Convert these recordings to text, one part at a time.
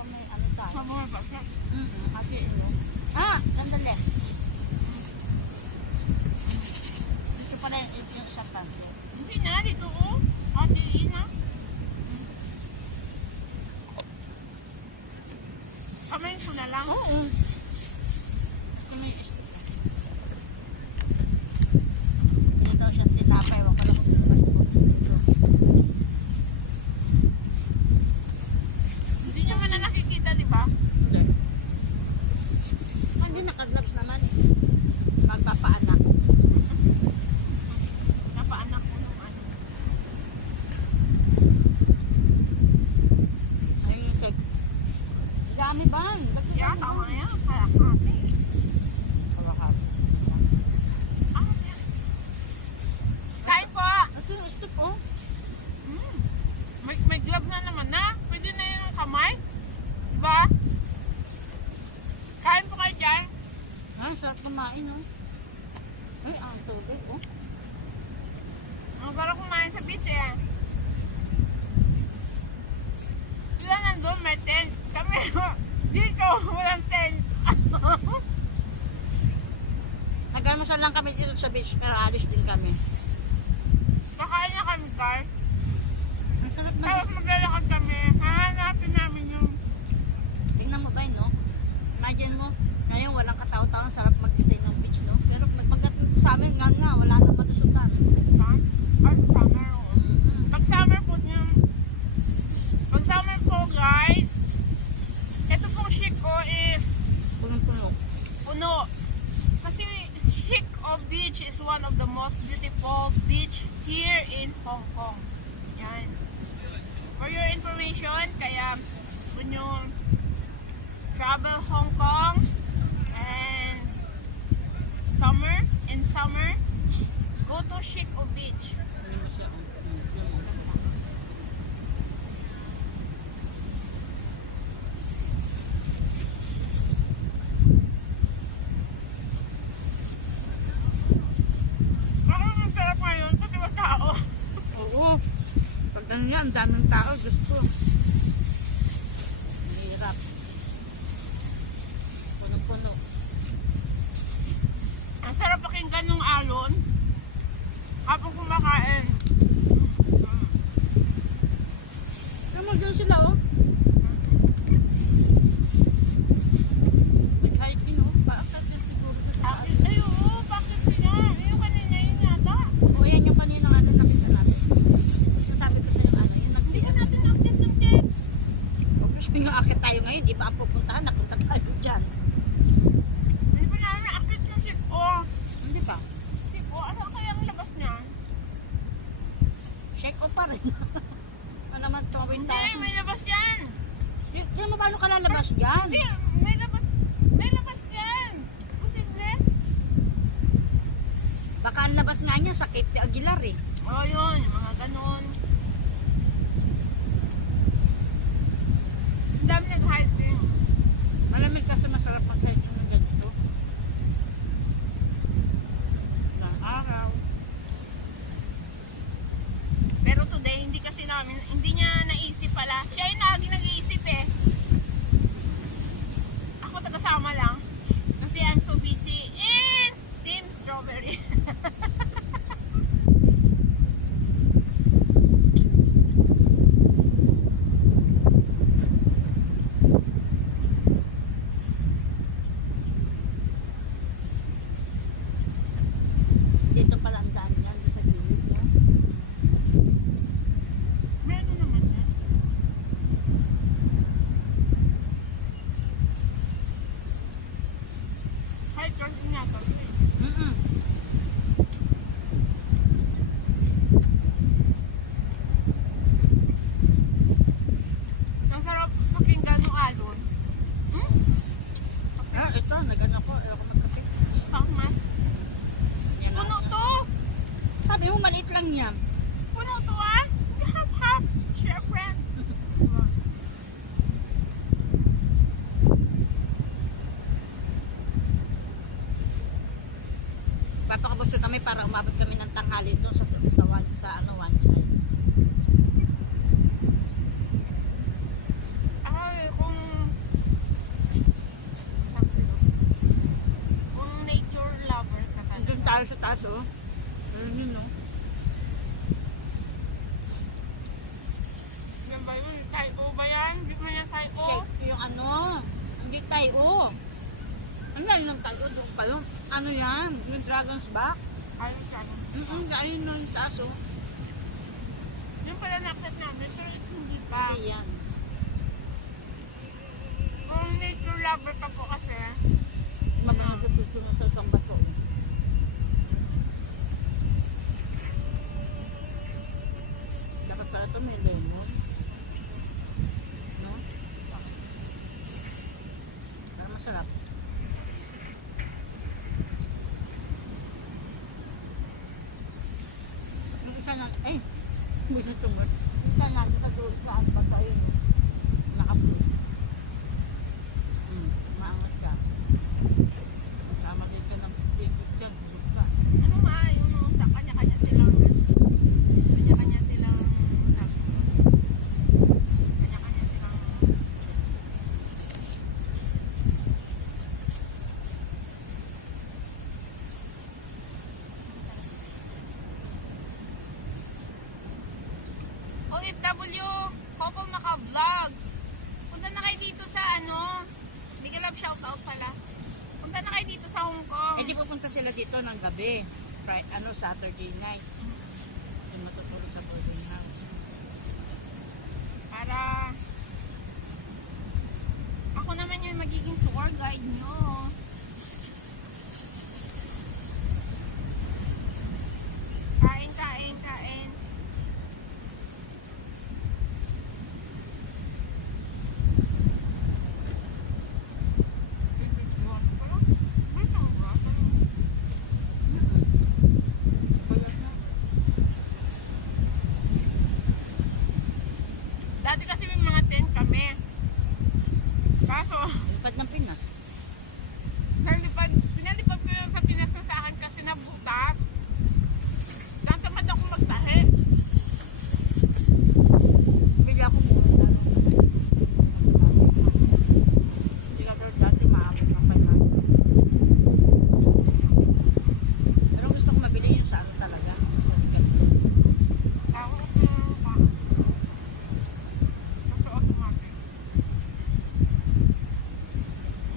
Baka may ano tayo. Sa mga ba siya? Kasi ilo. Ah! Sandali. Dito pala yung sa kanto. Hindi na, dito oh. Ate na. Kamay ko na lang. Oo. Kasi may istik na. Hindi daw siya tinapay. Wag ko lang kung Hindi niya man na nakikita, di ba? hindi nakagloves naman eh. Magpapaanak. Napaanak ko nung ano. Ayun yung cake. Dami ba? Yeah, tama na yan. Kalahati. Kalahati. Ah, yan. Kain po! Ito yung stick oh. May glove na naman na. Pwede na yun ang kamay. Diba? Kain po kayo dyan. Ay, sarap kumain oh. Ay, ang tubig oh. Ang parang kumain sa beach eh. Sila nandun, may tent. Kami, dito, walang tent. Nag-almusal lang kami dito sa beach pero alis din kami. Kakain na kami, Carl. Ang sarap na. Tapos maglalakad kami. Hahanapin namin yung... Tingnan mo ba yun, no? Imagine mo, ngayon walang katao-tao, ang sarap mag-stay ng beach, no? Pero pag summer nga, wala na malusutan. Summer. Pag summer po niya... Pag summer po, guys, ito pong Chico is Punong-puno. puno. Kasi Chico Beach is one of the most beautiful beach here in Hong Kong. Yan. For your information, kaya kung nyo travel Hong Kong and in summer, go to Chico Beach. Hindi mo siya, Ang sarap ngayon kasi may tao. Oo. Pag ano yan, ang daming tao, Diyos ko. Hirap. Puno-puno. Ang sarap pakinggan ng alon habang kumakain. Pero dyan sila, oh. Nag-hiking, oh. Paakit yan siguro. Ay, oo, bakit sila? Yung kanina yun yata. O, yan yung kaninang ano nakita natin. Sabi ko sa'yo, ano, yun Hindi nagsiya. ka natin nakit-nakit. Sabi nga, akit tayo ngayon, di ba ang pupuntahan? Napunta tayo dyan. Hindi pa namin nakit yung Chico. Hindi pa. Chico, ano kaya ang labas niyan? Shake off pa rin. Ano naman, tawin Hindi, tayo. may labas yan. Kaya mo paano ka lalabas dyan? Hindi, may labas. May labas yan. Posible? Baka ang labas nga niya sa Cape de Aguilar eh. Oo, yun. Yung mga ganon. Ang dami nag-hiking. Malamig kasi masarap mag-hiking ng ganito. Ng araw. Pero today, hindi niya naisip pala. Siya yung lagi nag-iisip eh. Ako tagasama lang. Kasi I'm so busy in Team Strawberry. Dito pala ang daan yan sa gilid. No? Meron naman yan. Hikers din yata. Mm-mm. Ang sarap pakinggan ng alon. Ah, ito, nag-ano ko. Ayoko magkape. Pangmas. Yan Puno lang. to! Sabi mo, maliit lang yan. Puno to ah! Half-half! Share friend! Papakabusto kami para umabot kami ng tanghali doon sa one child. Ay, kung Ayun yun, no? Yan ba yun? Tayo ba yan? Hindi mo yan tayo? Shake yung ano. Hindi tayo. Ano yan yung tayo? Doon pa yung ano yan? Yung dragon's back? Ayun siya. Ayun nun, taas oh. Yung pala nakit namin, so hindi pa. Hindi yan. Kung nature lover ka po kasi, Mamamagat dito na sa isang bato. Dapat pala ito may lemon. No? Para masarap. Yung isa na, hindi na tumor. Isa na sa dulo sa apat pa yun. Nakapulo. Maangat ka. Kasama dito ng pipit dyan. Bulog ka. ano nga, yung sa kanya-kanya silang kanya-kanya silang OFW, Hopo Maka Vlogs. Punta na kayo dito sa ano, big love shoutout pala. Punta na kayo dito sa Hong Kong. Eh di pupunta sila dito ng gabi. Saturday night. Yung matutulog sa boarding house. Para ako naman yung magiging tour guide nyo. Kain, kain, kain. Dati kasi may mga tent kami. Kaso, Lipad ng Pinas. pinalipad ko yung sa Pinas na sa akin kasi nabutas. Natamad ako magtahe. Bili ako muna. Hindi ka pero dati maakit ng Pinas. Pero gusto ko mabili yung sa ano talaga. Ako, kasi automatic.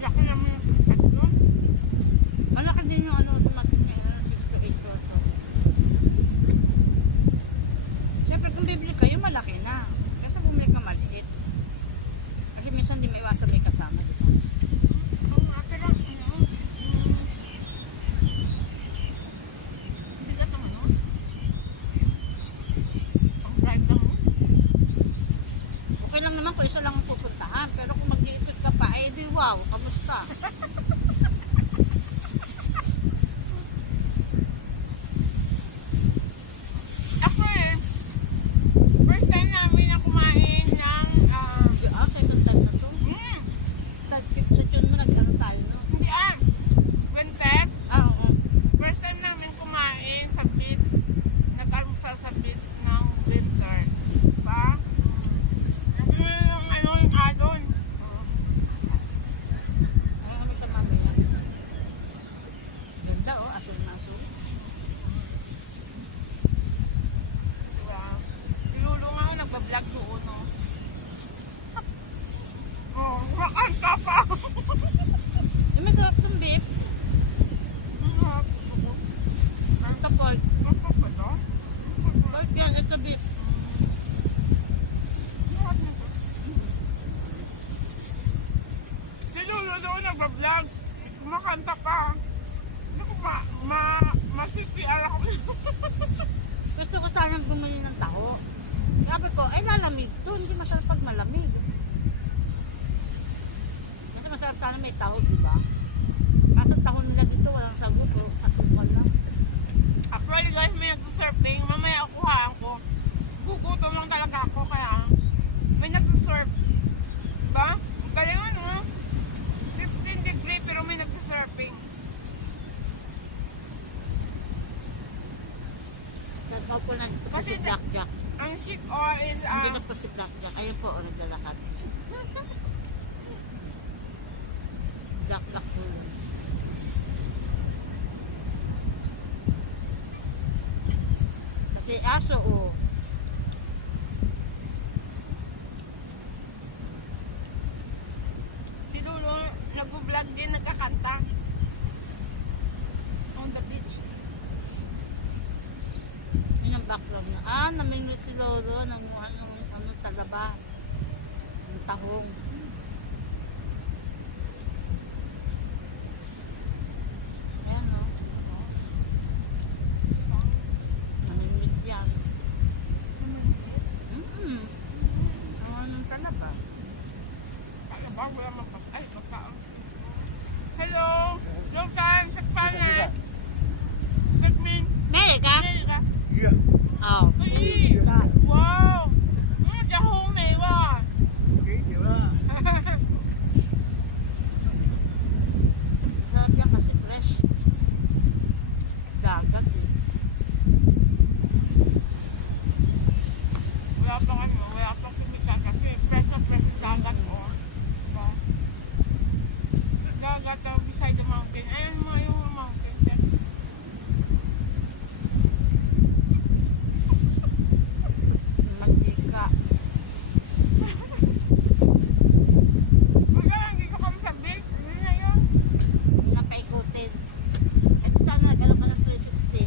Laki naman yung ticket nun. Malaki din yung ano, automatic niya. 6 to 8 to. Siyempre kung bibili kayo, malaki na. Kasi bumili ka maliit. Kasi minsan di may iwasan may kasama. Diba? Ang ate lang, bigat ang ano? Ang drive lang mo. Okay lang naman kung isa lang ang pupuntahan. Pero kung mag-iikot ka pa, eh di wow, kamusta? Ako first time namin na kumain ng, Second time na to. Sa tune mo nag-ano tayo, no? hindi Wentes. Oo. First time namin kumain sa beach, nag-almusal sa beach ng winter. Diba? Yung ano, yung adon. Ay, ano sa mamaya? Ganda oh, asul na asul. Diba? Si Lulu nga nagbablog doon, no? Oh, makanta pa! Eh, may sarap ng beef. Ang kapal. Pork yan, ito beef. Si Lulu doon nagbablog. Kumakanta pa. Hindi ko ma-CPR ako. Gusto ko sanang bumili ng taho. Sabi ko, lalamig to. Hindi masarap pag malamig. Kasi masarap sana may taho, di ba? Kaso taho nila dito, walang sagot. Asukal lang. Actually guys, may nagsusurfing. Mamaya kuhaan ko. Gugutom lang talaga ako kaya may nagsusurf. Diba? Galing ano? 16 degree pero may nagsusurfing. Tataw ko lang ito Kasi si Blackjack. Ang chic is Hindi na po si Blackjack. Ayun po, naglalakad. Black po yun. May aso, oh. Si Lulu, nag-vlog din, nagkakanta. On the beach. Yun ang backlog na. Namingwit si Lolo ng ano, talaba. Ng tahong. Ayan, oh. Namingwit yan. Ang anong talaba. Kaya ba, wala magpas. Ay, magkaon. Hello! Long time, sakpanan. Segment. Meli ka? Meron ka? Yeah. Oo. Ay! Wow! Dahong may wa. Okay, di ba? Sarap yan kasi fresh. Dagat eh. Wala pang ano, wala pang kumita kasi fresh na fresh yung dagat o. Diba? Dagat beside the mountain. Ayan mo yung mountain. Mantika. Wala, hindi ko kami sa beach. Ano na yun? Napaikutin. Ito sana nagkaroon pa ng 360.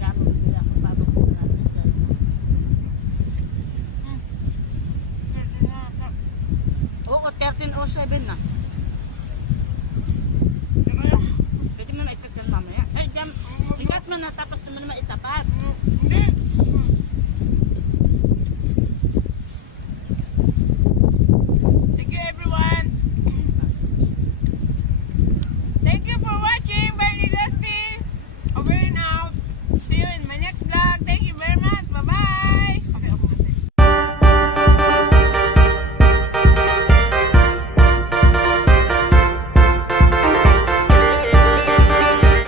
Gamit nila kung babalik na natin dyan. Oo, 13:07 na. Pwede mo na ipag yan mamaya. Ay, dyan. Bigat mo na tapos naman naman itapat. Hindi.